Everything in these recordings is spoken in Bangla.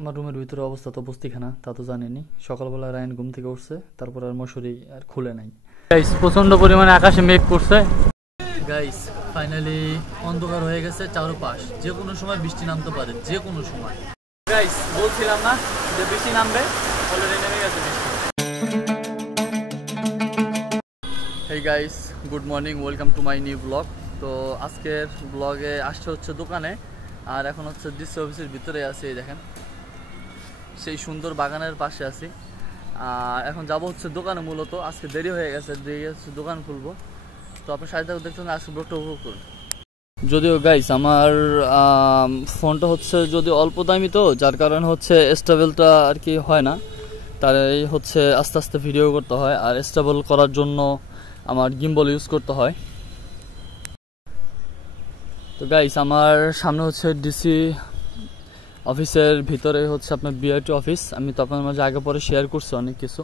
আমার রুমের ভিতরে অবস্থা তো বস্তিখানা, তা তো জানেনি। সকালবেলা রায়ন ঘুম থেকে উঠছে, তারপর আর মশারি আর খুলে নাই। গাইস প্রচন্ড পরিমাণে আকাশে মেঘ করছে। গাইস ফাইনালি অন্ধকার হয়ে গেছে চারপাশ, যে কোনো সময় বৃষ্টি নামতে পারে, যে কোনো সময়। গাইস বলছিলাম না যে বৃষ্টি নামবে, অলরেডি নেমে গেছে বৃষ্টি। Hey guys, good morning, welcome to my new blog. তো আজকের ব্লগে আসছে হচ্ছে দোকানে, আর এখন হচ্ছে ডিসি অফিসের ভিতরে আছি। এই দেখেন সেই সুন্দর বাগানের পাশে আছি। আর এখন যাব হচ্ছে দোকানে। মূলত আজকে দেরি হয়ে গেছে, দোকান খুলবো। তো আপনার সাথে থাকতে দেখছেন, আজকে ব্লগটা উপভোগ করুন। যদিও গাইস আমার ফোনটা হচ্ছে যদি অল্প দামি, তো যার কারণে হচ্ছে স্টেবলটা আর কি হয় না, তাই হচ্ছে আস্তে আস্তে ভিডিও করতে হয়। আর স্টেবল করার জন্য আমার গিম্বল ইউজ করতে হয়। তো গাইস আমার সামনে হচ্ছে ডিসি অফিসের ভিতরে হচ্ছে আপনার বিআরটি অফিস। আমি তো আপনার মাঝে আগে পরে শেয়ার করছি অনেক কিছু।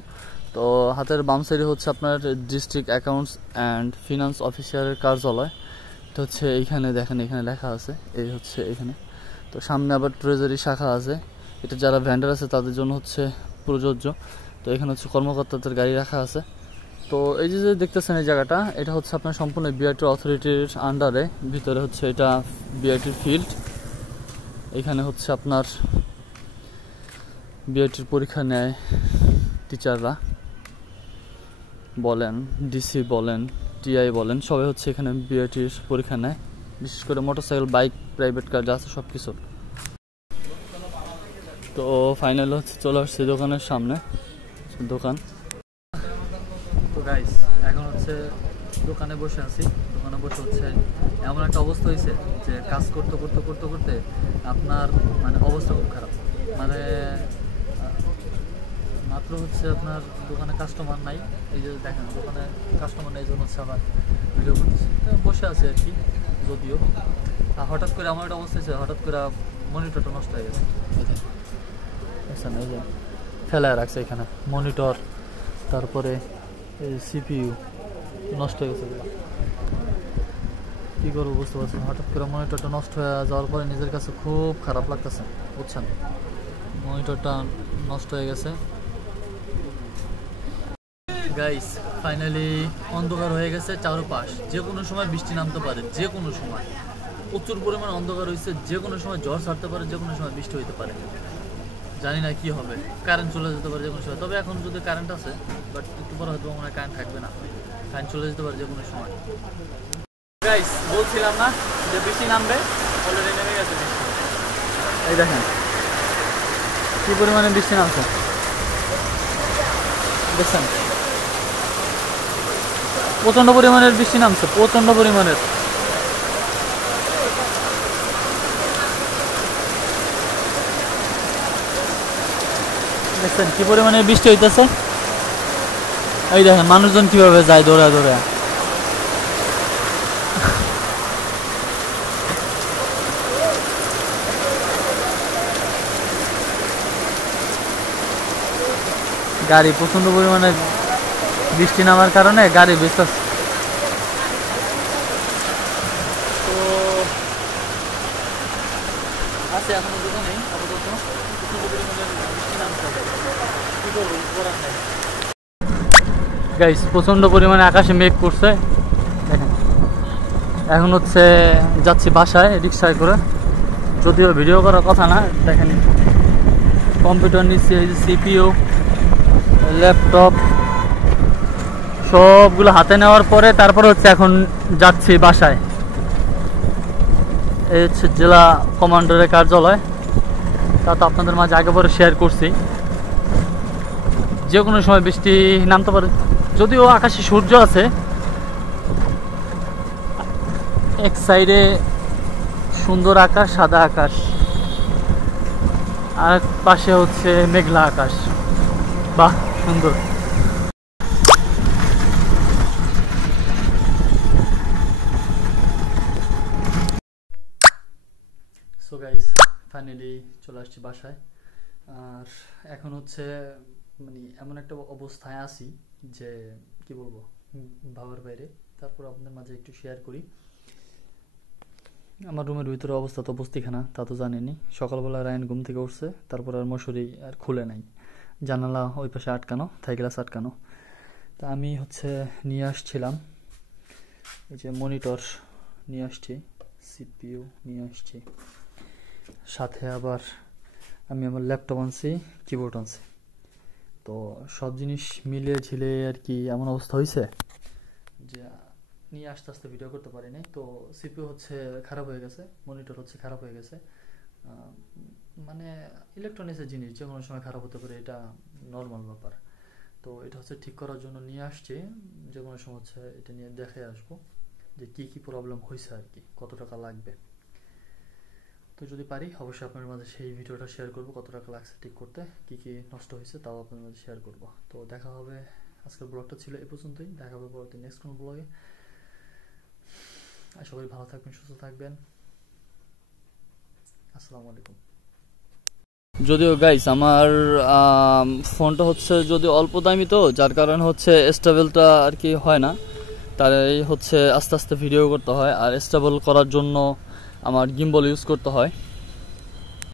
তো হাতের বাম সাইডে হচ্ছে আপনার ডিস্ট্রিক্ট অ্যাকাউন্টস অ্যান্ড ফিনান্স অফিসারের কার্যালয়। এটা হচ্ছে এইখানে দেখেন, এখানে লেখা আছে, এই হচ্ছে এখানে। তো সামনে আবার ট্রেজারি শাখা আছে, এটা যারা ভ্যান্ডার আছে তাদের জন্য হচ্ছে প্রযোজ্য। তো এখানে হচ্ছে কর্মকর্তাদের গাড়ি রাখা আছে। তো এই যে দেখতেছেন এই জায়গাটা, এটা হচ্ছে আপনার সম্পূর্ণ বিআরটি অথরিটির আন্ডারে। ভিতরে হচ্ছে এটা বিআরটির ফিল্ড। এখানে হচ্ছে আপনার বিআরটির পরীক্ষা নেয় টিচাররা বলেন, ডিসি বলেন, টিআই বলেন, সবাই হচ্ছে এখানে বিআরটির পরীক্ষা নেয়। বিশেষ করে মোটরসাইকেল, বাইক, প্রাইভেট কার যা আছে সব কিছু। তো ফাইনাল হচ্ছে চলে আসছে দোকানের সামনে, দোকান। তো গাইস এখন হচ্ছে দোকানে বসে আছি। দোকানে বসে হচ্ছে এমন একটা অবস্থা হয়েছে যে কাজ করতে করতে করতে করতে আপনার মানে অবস্থা খুব খারাপ। মানে মাত্র হচ্ছে আপনার দোকানে কাস্টমার নাই। এই যে দেখেন দোকানে কাস্টমার নেই, জন্য হচ্ছে আবার ভিডিও করতেছি। বসে আছে আর কি। যদিও হঠাৎ করে আমার একটা অবস্থা হয়েছে, হঠাৎ করে মনিটরটা নষ্ট হয়ে গেছে। এই যে ফেলায় রাখছে এখানে মনিটর, তারপরে সিপিইউ নষ্ট হয়ে গেছে। কী করবো বুঝতে পারছেন, হঠাৎ করে মনিটরটা নষ্ট হয়ে যাওয়ার পরে নিজের কাছে খুব খারাপ লাগতেছে, বুঝছেন। মনিটরটা নষ্ট হয়ে গেছে। গাইস ফাইনালি অন্ধকার হয়ে গেছে চারপাশ, যে কোনো সময় বৃষ্টি নামতে পারে, যে কোনো সময়। প্রচুর পরিমাণ অন্ধকার হয়েছে, যে কোনো সময় ঝড় ছাড়তে পারে, যে কোনো সময় বৃষ্টি হইতে পারে। জানি না কি হবে, কারেন্ট চলে যেতে পারে যে কোনো সময়। তবে এখন যদি কারেন্ট আছে, বাট একটু পরে হয়তো মনে হয় কারেন্ট থাকবে না, কারেন্ট চলে যেতে পারে যে কোনো সময়। গাইস বলছিলাম না যে বৃষ্টি নামবে, অলরেডি নেমে গেছে বৃষ্টি। এই দেখেন কি পরিমাণে বৃষ্টি নামছে, দেখছেন। প্রচন্ড পরিমাণের বৃষ্টি নামছে, প্রচন্ড পরিমাণের। দেখছেন কি পরিমাণে বৃষ্টি হইতেছে। এই দেখেন মানুষজন কিভাবে যায় দৌড়া দৌড়া। গাড়ি প্রচন্ড পরিমাণে বৃষ্টি নামার কারণে গাড়ি বেশ তো আছে এখনো দোকানে আপাতত। প্রচন্ড পরিমাণে বৃষ্টি নামছে, কি করবো করার নেই। গাইস প্রচন্ড পরিমাণে আকাশে মেঘ করছে। দেখেন এখন হচ্ছে যাচ্ছি বাসায় রিক্সায় করে, যদিও ভিডিও করার কথা না। দেখেন কম্পিউটার নিচ্ছি, এই যে সিপিইউ, ল্যাপটপ সবগুলো হাতে নেওয়ার পরে তারপর হচ্ছে এখন যাচ্ছি বাসায়। এই হচ্ছে জেলা কমান্ডারের কার্যালয়। তা তো আপনাদের মাঝে আগে পরে শেয়ার করছি। যে কোনো সময় বৃষ্টি নামতে পারে, যদিও আকাশে সূর্য আছে, এক সাইডে সুন্দর আকাশ, সাদা আকাশ, আর এক পাশে হচ্ছে মেঘলা আকাশ। বাহ সুন্দর। সো গাইস ফাইনালি চলে আসছি বাসায়। আর এখন হচ্ছে মানে এমন একটা অবস্থায় আছি যে কি বলবো, ভাবার বাইরে। তারপর আপনাদের মাঝে একটু শেয়ার করি। আমার রুমের ভিতরে অবস্থা তো বস্তিখানা, তা তো জানেনি। সকালবেলা রায়ন ঘুম থেকে উঠছে, তারপর আর মশুরি আর খুলে নাই, জানালা ওই পাশে আটকানো, থাই গ্লাস আটকানো। তা আমি নিয়ে আসছিলাম, এই যে মনিটর নিয়ে আসছি, সিপিইউ নিয়ে আসছি, সাথে আবার আমি আমার ল্যাপটপ আনছি, কিবোর্ড আনছি। তো সব জিনিস মিলিয়ে ঝিলে আর কি এমন অবস্থা হয়েছে যে নিয়ে আস্তে আস্তে ভিডিও করতে পারি নাই। তো সিপিইউ খারাপ হয়ে গেছে, মনিটর খারাপ হয়ে গেছে। মানে ইলেকট্রনিক্সের জিনিস যে কোনো সময় খারাপ হতে পারে, এটা নর্মাল ব্যাপার। তো এটা ঠিক করার জন্য নিয়ে আসছি, যে কোনো সময় এটা নিয়ে দেখে আসবো যে কি কি প্রবলেম হয়েছে আর কি, কত টাকা লাগবে। তো যদি পারি অবশ্যই আপনার মাঝে সেই ভিডিওটা শেয়ার করব, কত টাকা লাগছে ঠিক করতে, কি কি নষ্ট হয়েছে তাও আপনার মাঝে শেয়ার করব। তো দেখা হবে, আজকের ব্লগটা ছিল এই পর্যন্তই, দেখা হবে পরবর্তী নেক্সট কোনো ব্লগে। আশা করি ভালো থাকবেন, সুস্থ থাকবেন। আসসালামু আলাইকুম। যদিও গাইস আমার ফোনটা যদি অল্প দামি, তো যার কারণে স্টেবলটা আর কি হয় না, তাই আস্তে আস্তে ভিডিও করতে হয়। আর স্টেবল করার জন্য আমার গিম্বল ইউজ করতে হয়।